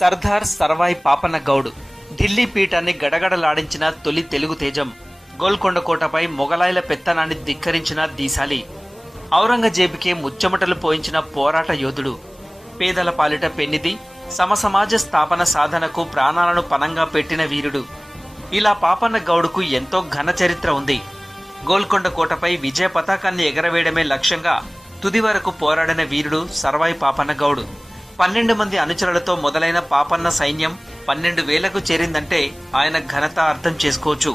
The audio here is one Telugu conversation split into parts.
సర్దార్ సర్వాయి పాపన్న గౌడ్ ఢిల్లీ పీఠాన్ని గడగడలాడించిన తొలి తెలుగు తేజం. గోల్కొండ కోటపై మొగలాయిల పెత్తనాన్ని ధిక్కరించిన దీశాలి. ఔరంగజేబుకే ముచ్చెమటలు పోయించిన పోరాట యోధుడు. పేదల పాలిట పెన్నిది, సమసమాజ స్థాపన సాధనకు ప్రాణాలను పణంగా పెట్టిన వీరుడు. ఇలా పాపన్న గౌడుకు ఎంతో ఘన చరిత్ర ఉంది. గోల్కొండ కోటపై విజయ పతాకాన్ని ఎగరవేయడమే లక్ష్యంగా తుది వరకు పోరాడిన వీరుడు సర్వాయి పాపన్న గౌడు. 12 మంది అనుచరులతో మొదలైన పాపన్న సైన్యం 12,000కు చేరిందంటే ఆయన ఘనత అర్థం చేసుకోవచ్చు.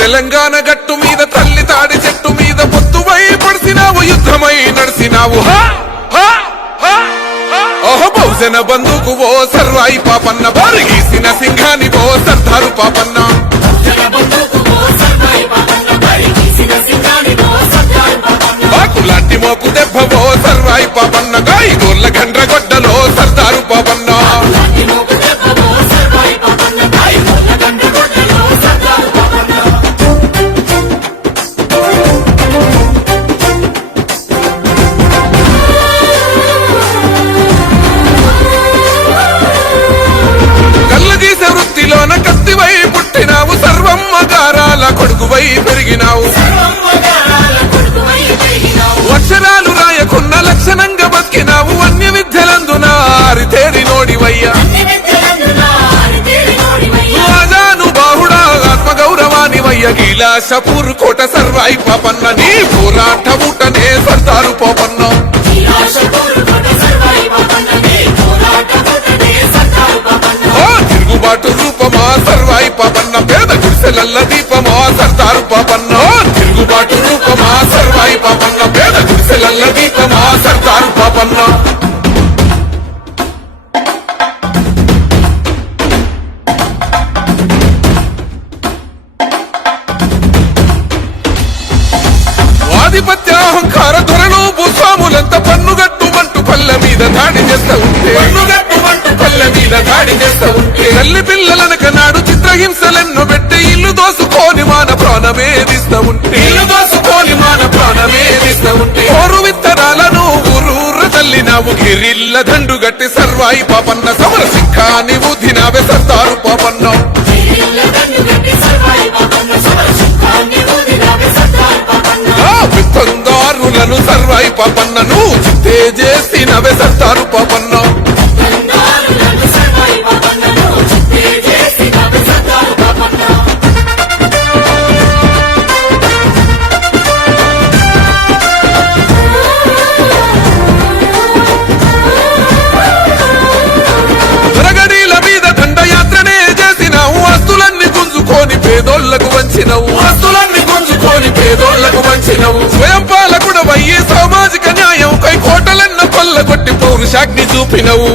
తెలంగాణ గట్టు మీద తల్లి తాడి చెట్టు మీద పొత్తువై పడిసినావు, యుద్ధమై నడిసినావు. ఓహో బహుజన బంధుకు ఓ సర్వాయి పాపన్న, బారిగీసిన సింహాని ఓ సర్దారు పాపన్న. బాకులాంటి మోకు దెబ్బ ఓ సర్వాయి పాపన్న, గాయి గోర్ల గండ్రగొడ్డలో సర్దారు పాపన్న. కత్తివై పుట్టినావు, సర్వమ్మ గారాల కొడుకువై పెరిగినావు. అక్షరాలు రాయకున్న లక్షణంగా బతికినావు, అన్య విద్యలందున ఆరితేరి నోడివయ్యా. రాజానుబాహుడా ఆత్మగౌరవానివయ్య, గీలాషపూర్ కోట సర్వాయి పాపన్న, నీ పోరాట ఊటనే సర్దారు పాపన్న. తిరుగుబాటు రూపమా సర్వాయి పాపన్న, పేద గుడిసెలల్ల దీపమా సర్దారు పాపన్న. తిరుగుబాటు రూపమా సర్వాయి పాపన్న, పేద గుడిసెలల్ల దీపమా సర్దారు పాపన్న. ఆధిపత్య అహంకార ధరలు భూస్వాములంతా పన్నుగట్టుమంటూ పల్లె మీద దాడి చేస్తా ఉంటే, పల్లె మీద దాడి చేస్తా ఉంటే, తల్లి పిల్లలనక నాడు చిత్రహింసలెన్నో పెట్టి ఇల్లు దోసుకొని మాన ప్రాణమేదిస్తా ఉంటే, ఇల్లు దోసుకొని మాన ప్రాణమేదిస్తా ఉంటే, ఓరు విత్తనాలను ఊరూర తల్లినావు, గిరిల్ల దండు గట్టి సర్వాయి పాపన్న, సమర సింహాన్ని ఊదినావే సర్దారు పాపన్న. విత్తందారులను సర్వాయి పాపన్నను చిత్తే చేసినవే సర్దారు పాపన్న. రగడీల మీద దండయాత్రనే చేసినావు, ఆస్తులన్నీ గుంజుకొని పేదోళ్లకు వంచినవు, ఆస్తులన్నీ గుంజుకొని పేదోళ్లకు వంచినవు. స్వయం పాలకుడవయ్యి సామాజిక న్యాయం కై కోటలన్న కొల్లగొట్టి పౌరుషాగ్ని చూపినవు.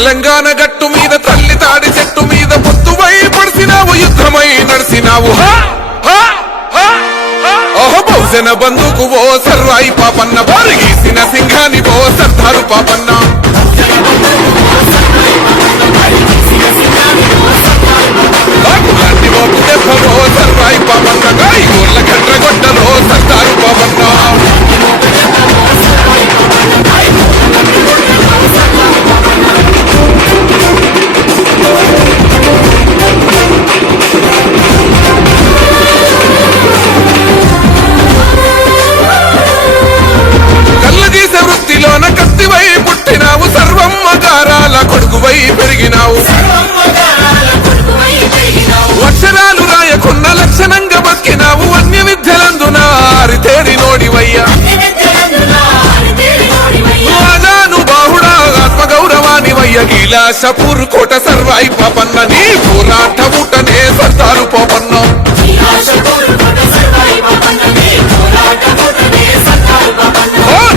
తెలంగాణ గట్టు మీద తల్లి తాడి చెట్టు మీద పొత్తువై పడిసినావు యుద్ధమై నడిసినావు బహుజన బంధుకు ఓ సర్వాయి పాపన్న బారిగీసిన సింహాని ఓ సర్దారు పాపన్న లాంటి ఓ దెబ్బలో సర్వాయి పాపన్న గాయి ఊర్ల గండ్ర గొడ్డలో సర్దారు పాపన్న కత్తివై పుట్టినావు సర్వమ్మ గారాల కొడుకువై పెరిగినావు అక్షరాలు రాయకున్న లక్షణంగా బతికినావు అన్య విద్యలందున ఆరితేరి నోడివయ్యా రాజానుబాహుడా ఆత్మగౌరవానివయ్య గీలాసపూర్ కోట సర్వాయి పాపన్న నీ పోరాట ఊటనే సర్దారు పాపన్న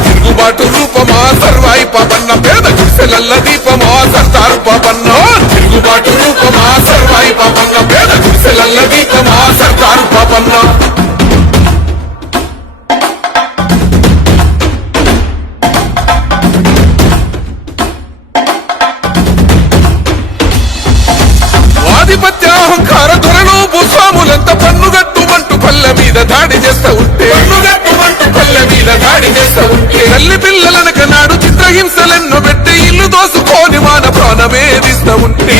తిరుగుబాటు రూపమా సర్వాయి పాపన్న పేద గుడిసెలల్ల దీపమా సర్దారు పాపన్న తిరుగుబాటు రూపమా సర్వాయి పాపన్న పేద గుడిసెలల్ల దీపమా సర్దారు పాపన్న ఆధిపత్య అహంకార ధొరలు భూస్వాములంత పన్నుగట్టుమంటూ పల్లె మీద దాడి చేస్తా ఉంటే పల్లె మీద దాడి చేస్తా ఉంటే తల్లి పిల్లలనక నాడు చిత్రహింసలెన్నో పెట్టి ఇల్లు దోసుకొని మాన ప్రాణమేదిస్తా ఉంటే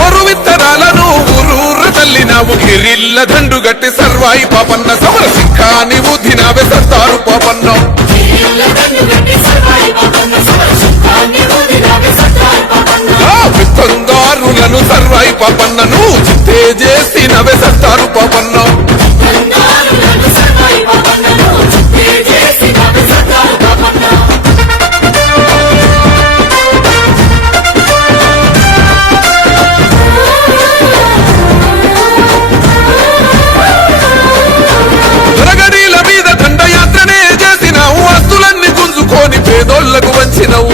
ఓరు విత్తనాలను ఊరూర తల్లినావు గిరిల్ల దండు గట్టి సర్వాయి పాపన్న సమర సింహాని ఊదినావే సర్దారు పాపన్న విత్తందారులను సర్వాయి పాపన్నను చిత్తే చేసినవే సర్దారు పాపన్న పేదోళ్లకు వంచినవు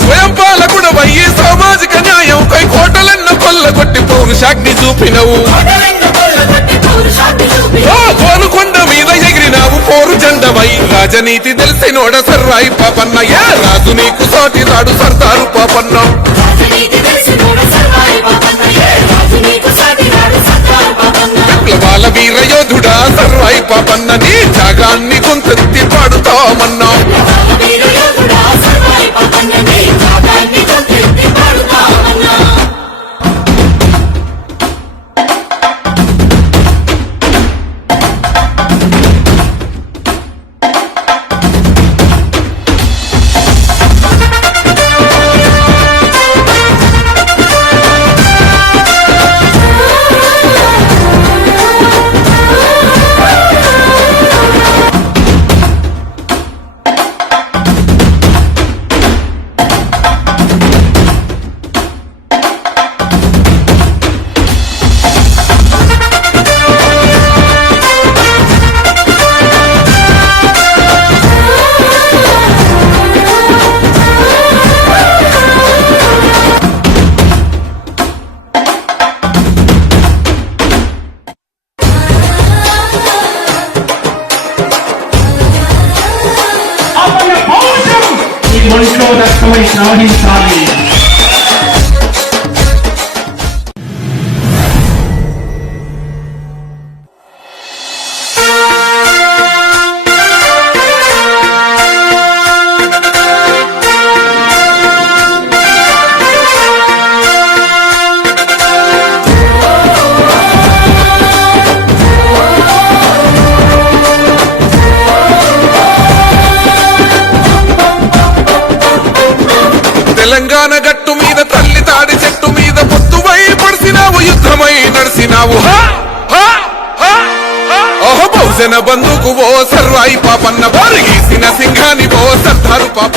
స్వయం పాలకుడవయ్యి సామాజిక న్యాయం కై కోటలెన్న కొల్లగొట్టి పౌరుషాగ్ని చూపినవు కోలుకొండ మీద ఎగిరినావు పోరు జెండవై రాజనీతి తెలిసినోడ సర్వాయి పాపన్న ఏ రాజు నీకు సాటి నాడు సర్దారు పాపన్న విప్లవాల వీర యోధుడా సర్వాయి పాపన్న నీ త్యాగాన్ని గొంతెత్తి పాడుతామన్నా ఒంట్లో రక్తమై ప్రవహించాలి. తెలంగాణ గట్టు మీద తల్లి తాడి చెట్టు మీద పొత్తువై పడిసినావు యుద్ధమై నడిసినావు బహుజన బంధుకు ఓ సర్వాయి పాపన్న బారిగీసిన సింహాని ఓ సర్దారు పాప